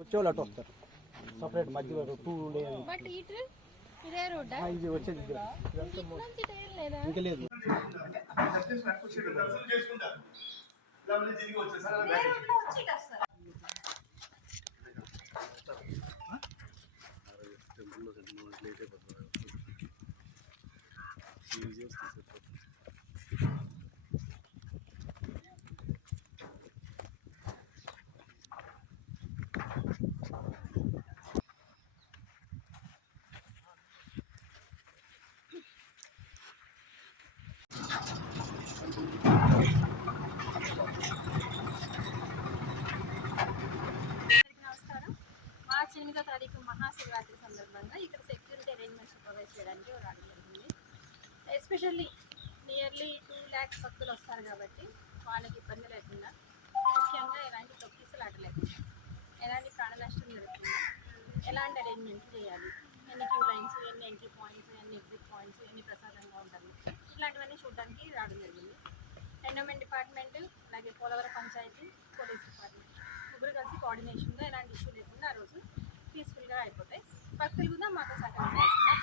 వచ్చేవాళ్ళు అటు వస్తారు సపరేట్ మధ్యలో టూ ఇది వచ్చేది ఇంకా లేదు. మార్చి 8వ తారీఖు మహాశివరాత్రి సందర్భంగా ఇక్కడ సెక్యూరిటీ అరేంజ్మెంట్స్ ప్రొవైడ్ చేయడానికి రావడం జరిగింది. ఎస్పెషల్లీ నియర్లీ 2 lakhs భక్తులు వస్తారు కాబట్టి వాళ్ళకి ఇబ్బంది లేకుండా, ముఖ్యంగా ఎలాంటి తొక్కిసలాట లేకుండా, ఎలాంటి ప్రాణ నష్టం జరగకుండా ఎలాంటి అరేంజ్మెంట్ చేయాలి, ఎన్ని క్యూ లైన్స్, ఎన్ని ఎంట్రీ పాయింట్స్, ఎన్ని ఎగ్జిట్ పాయింట్స్, ఎన్ని ప్రసాదంగా ఉంటాయి, ఇట్లాంటివన్నీ చూడడానికి రావడం జరిగింది. ఎండోమెంట్ డిపార్ట్మెంట్, అలాగే పోలవరం పంచాయతీ, పోలీస్ డిపార్ట్మెంట్ ముగ్గురు కలిసి కోఆర్డినేషన్గా ఎలాంటి ఇష్యూ లేకుండా ఆ రోజు పీస్ఫుల్గా అయిపోతాయి. భక్తులు కూడా మాకు సహకరించాల్సిందిగా